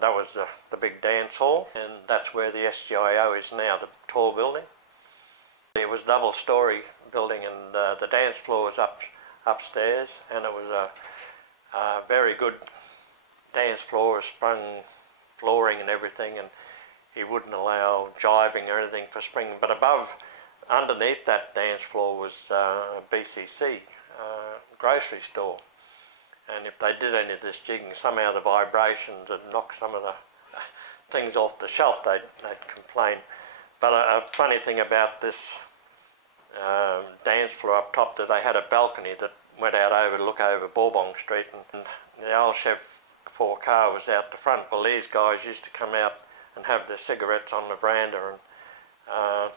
That was the big dance hall, and that's where the SGIO is now, the tall building. It was a double-storey building, and the dance floor was upstairs, and it was a very good dance floor, sprung flooring and everything, and he wouldn't allow jiving or anything for springing. But underneath that dance floor was BCC, grocery store. And if they did any of this jigging, somehow the vibrations would knock some of the things off the shelf, they'd complain. But a funny thing about this dance floor up top, that they had a balcony that went out over to look over Bourbon Street, and the old Chev 4 car was out the front. Well, these guys used to come out and have their cigarettes on the veranda, and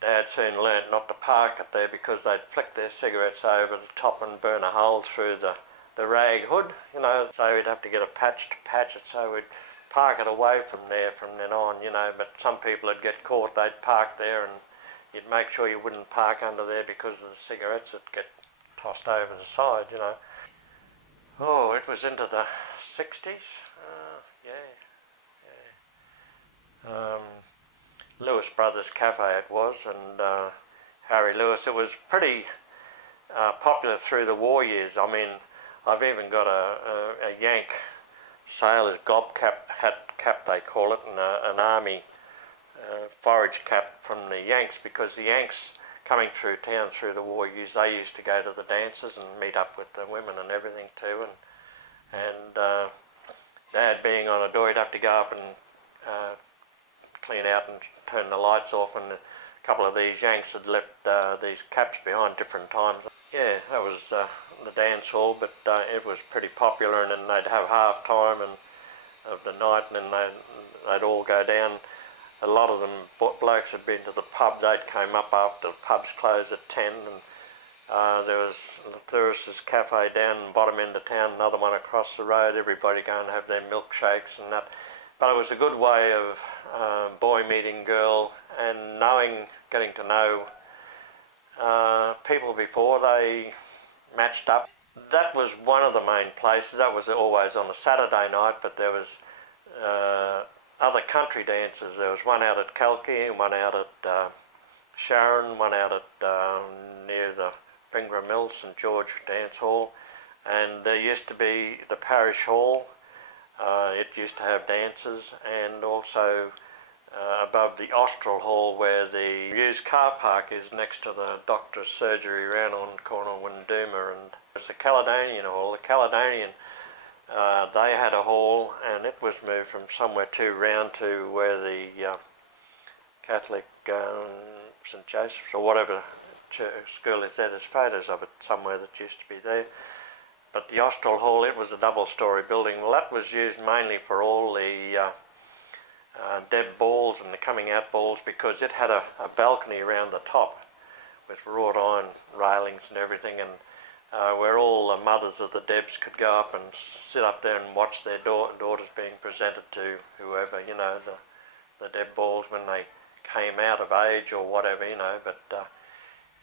Dad soon learnt not to park it there because they'd flick their cigarettes over the top and burn a hole through the rag hood, you know, so we'd have to get a patch to patch it, so we'd park it away from there from then on, you know. But some people would get caught, they'd park there, and you'd make sure you wouldn't park under there because of the cigarettes would get tossed over the side, you know. Oh, it was into the 60s, Lewis Brothers Cafe it was, and Harry Lewis. It was pretty popular through the war years. I mean, I've even got a Yank sailor's gob cap they call it, and an army forage cap from the Yanks, because the Yanks coming through town through the war years, they used to go to the dances and meet up with the women and everything too, and Dad being on a door, he'd have to go up and clean out and turn the lights off, and a couple of these Yanks had left these caps behind different times. Yeah, that was the dance hall, but it was pretty popular, and then they'd have half time of the night, and then they'd all go down. A lot of them blokes had been to the pub. They'd came up after the pubs closed at 10, and there was the Thuris's Cafe down the bottom end of town, another one across the road. Everybody going to have their milkshakes and that. But it was a good way of boy meeting girl and getting to know people before they matched up. That was one of the main places. That was always on a Saturday night, but there was other country dances. There was one out at Kalki, one out at Sharon, one out at near the Bingra Mills, St George Dance Hall, and there used to be the Parish Hall. It used to have dances, and also above the Austral Hall, where the used car park is next to the doctor's surgery around on the corner of Winduma, and it's the Caledonian Hall. The Caledonian, they had a hall, and it was moved from somewhere round to where the Catholic St Joseph's or whatever school is there. There's photos of it somewhere that used to be there. But the Austral Hall, it was a double-storey building. Well, that was used mainly for all the Deb balls and the coming-out balls, because it had a balcony around the top with wrought iron railings and everything, and where all the mothers of the Debs could go up and sit up there and watch their daughters being presented to whoever, you know, the Deb balls when they came out of age or whatever, you know. But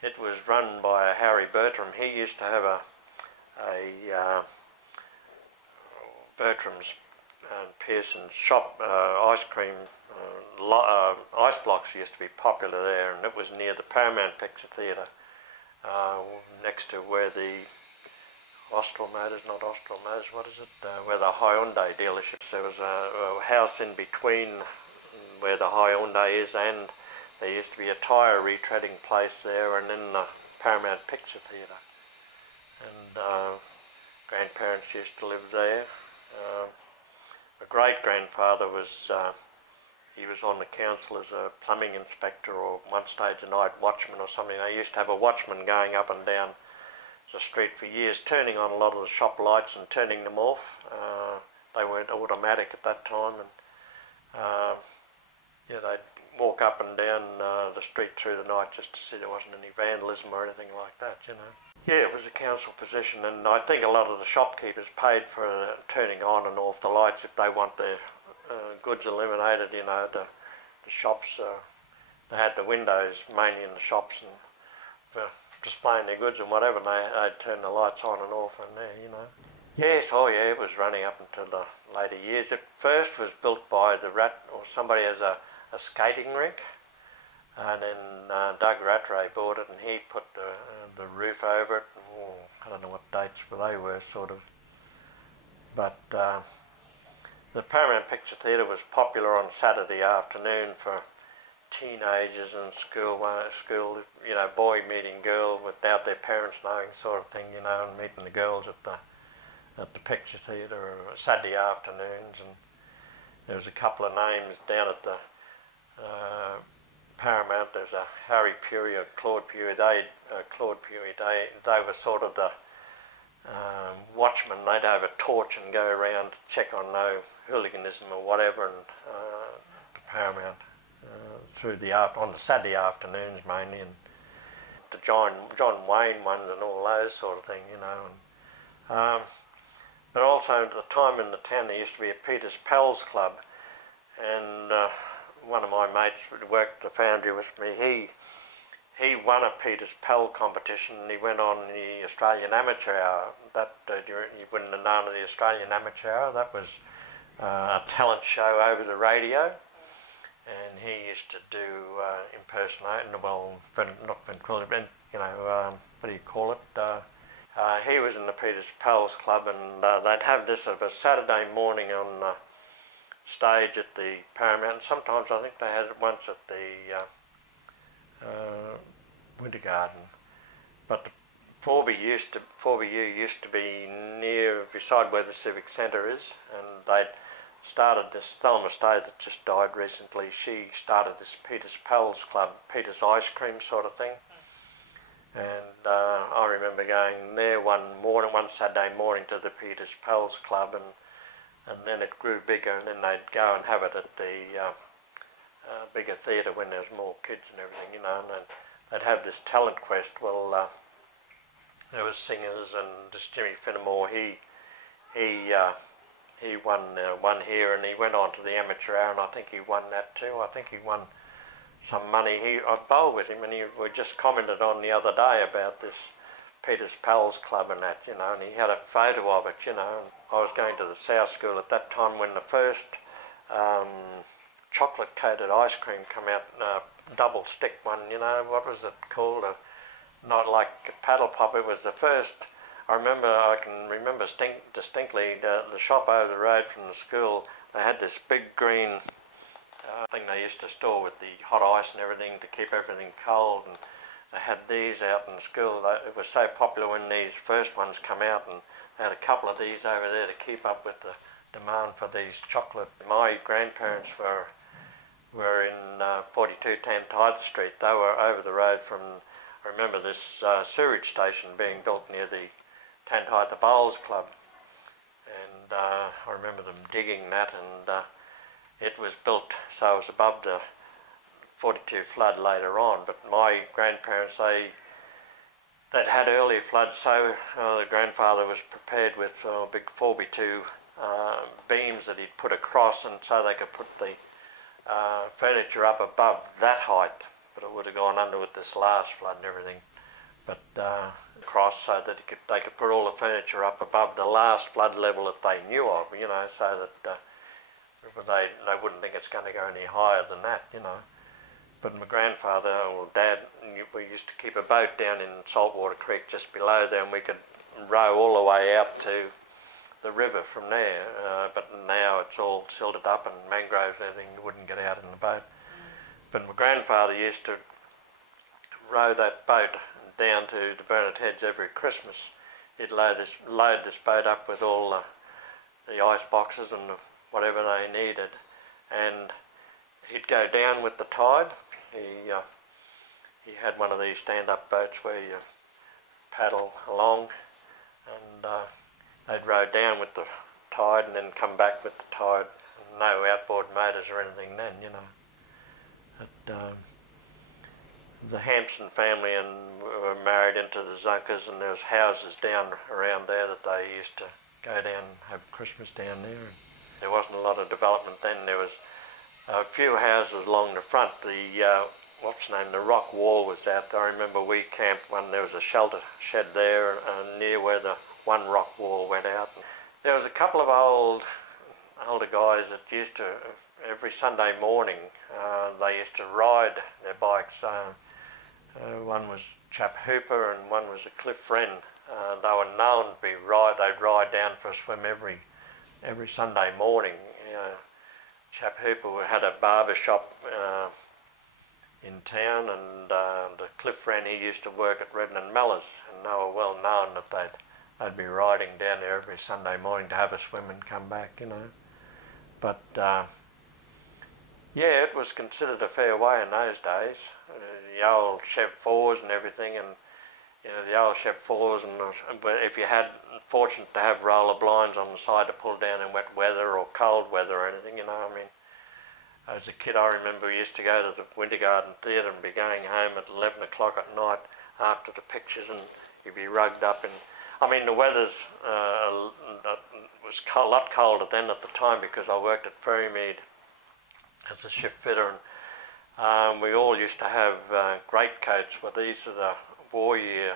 it was run by Harry Bertram. He used to have a Bertram's Pearson's shop, ice cream, ice blocks used to be popular there, and it was near the Paramount Theatre, next to where the Austral Motors, not Austral Motors, what is it, where the Hyundai dealerships. There was a house in between where the Hyundai is, and there used to be a tyre retreading place there, and then the Paramount Picture Theatre. And grandparents used to live there. My great-grandfather was, he was on the council as a plumbing inspector, or one stage a night watchman or something. They used to have a watchman going up and down the street for years, turning on a lot of the shop lights and turning them off. They weren't automatic at that time, and yeah, they'd walk up and down the street through the night just to see there wasn't any vandalism or anything like that, you know. Yeah, it was a council position, and I think a lot of the shopkeepers paid for turning on and off the lights if they want their goods illuminated, you know. The shops, they had the windows mainly in the shops and for displaying their goods and whatever, and they'd turn the lights on and off in there, you know. Yes, oh yeah, it was running up until the later years. It first was built by somebody as a skating rink, and then Doug Rattray bought it, and he put the roof over it. Oh, I don't know what dates they were, sort of. But the Paramount Picture Theatre was popular on Saturday afternoon for teenagers and school, boy meeting girl without their parents knowing, sort of thing, and meeting the girls at the Picture Theatre or Saturday afternoons. And there was a couple of names down at the Paramount. There's a Harry Pewey or Claude Pewey. They were sort of the watchmen. They'd have a torch and go around to check on no hooliganism or whatever, and the Paramount on the Saturday afternoons mainly, and the John Wayne ones and all those sort of thing, but also at the time in the town there used to be a Peter's Pals Club, and one of my mates who worked at the foundry with me, he won a Peter's Pal competition, and he went on the Australian Amateur Hour. That you wouldn't have known of the Australian Amateur Hour. That was a talent show over the radio, and he used to do impersonating. Well, not ventriloquism, what do you call it? He was in the Peter's Pals Club, and they'd have this of a Saturday morning on the stage at the Paramount. And sometimes I think they had it once at the Winter Garden. But the 4BU used to be beside where the Civic Centre is, and they'd started this. Thelma Stay, that just died recently, she started this Peter's Pals Club, Peter's Icecream sort of thing. And I remember going there one Saturday morning to the Peter's Pals Club, and then it grew bigger, and then they'd go and have it at the bigger theatre when there was more kids and everything, and they'd have this talent quest. Well, there was singers, and this Jimmy Finnemore, he won one here, and he went on to the Amateur Hour, and I think he won that too. I think he won some money. I bowled with him, and we just commented on the other day about this Peter's Pals Club and that, and he had a photo of it, and I was going to the South School at that time when the first chocolate-coated ice cream come out, double stick one, what was it called? Not like a paddle pop, it was the first. I can remember distinctly the shop over the road from the school. They had this big green thing they used to store with the hot ice and everything to keep everything cold, and they had these out in the school. It was so popular when these first ones come out, and they had a couple of these over there to keep up with the demand for these chocolate. My grandparents were in 42 Tantithe Street. They were over the road from, I remember this sewage station being built near the Tantithe Bowls Club, and I remember them digging that, and it was built so it was above the 42 flood later on. But my grandparents, they'd had early floods, so the grandfather was prepared with big 4x2 beams that he'd put across, and so they could put the furniture up above that height, but it would have gone under with this last flood and everything. But across so that they could put all the furniture up above the last flood level that they knew of, so that they wouldn't think it's going to go any higher than that, But my grandfather or Dad, we used to keep a boat down in Saltwater Creek just below there, and we could row all the way out to the river from there. But now it's all silted up and mangroves and everything, you wouldn't get out in the boat. But my grandfather used to row that boat down to the Burnett Heads every Christmas. He'd load this boat up with all the ice boxes and whatever they needed, and he'd go down with the tide. He had one of these stand-up boats where you paddle along, and they'd row down with the tide and then come back with the tide. No outboard motors or anything then, But, the Hampson family were married into the Zunkers, and there was houses down around there that they used to go down and have Christmas down there. There wasn't a lot of development then. There was a few houses along the front. The rock wall was out there. I remember we camped there was a shelter shed there near where the one rock wall went out. There was a couple of older guys that used to, every Sunday morning, they used to ride their bikes. One was chap Hooper and one was a Cliff Friend. They were known to be they'd ride down for a swim every Sunday morning. Chap Hooper had a barber shop in town, and the Cliff Friend, he used to work at Redden and Mellors, and they were well known that they'd be riding down there every Sunday morning to have a swim and come back, you know. But yeah, it was considered a fair way in those days. The old Chev 4s and everything, and you know, the old Chev 4s, and if you had fortunate to have roller blinds on the side to pull down in wet weather or cold weather or anything, you know, I mean, as a kid I remember we used to go to the Winter Garden Theatre and be going home at 11 o'clock at night after the pictures, and you'd be rugged up in, I mean, the weather's was a lot colder then at the time because I worked at Ferrymead as a ship fitter, and we all used to have greatcoats. Well, these are the war year.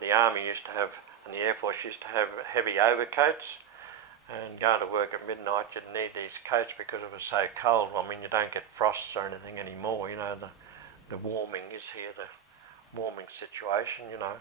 The Army used to have, and the Air Force used to have heavy overcoats, and going to work at midnight you'd need these coats because it was so cold. I mean, you don't get frosts or anything anymore, you know, the warming is here, the warming situation, you know.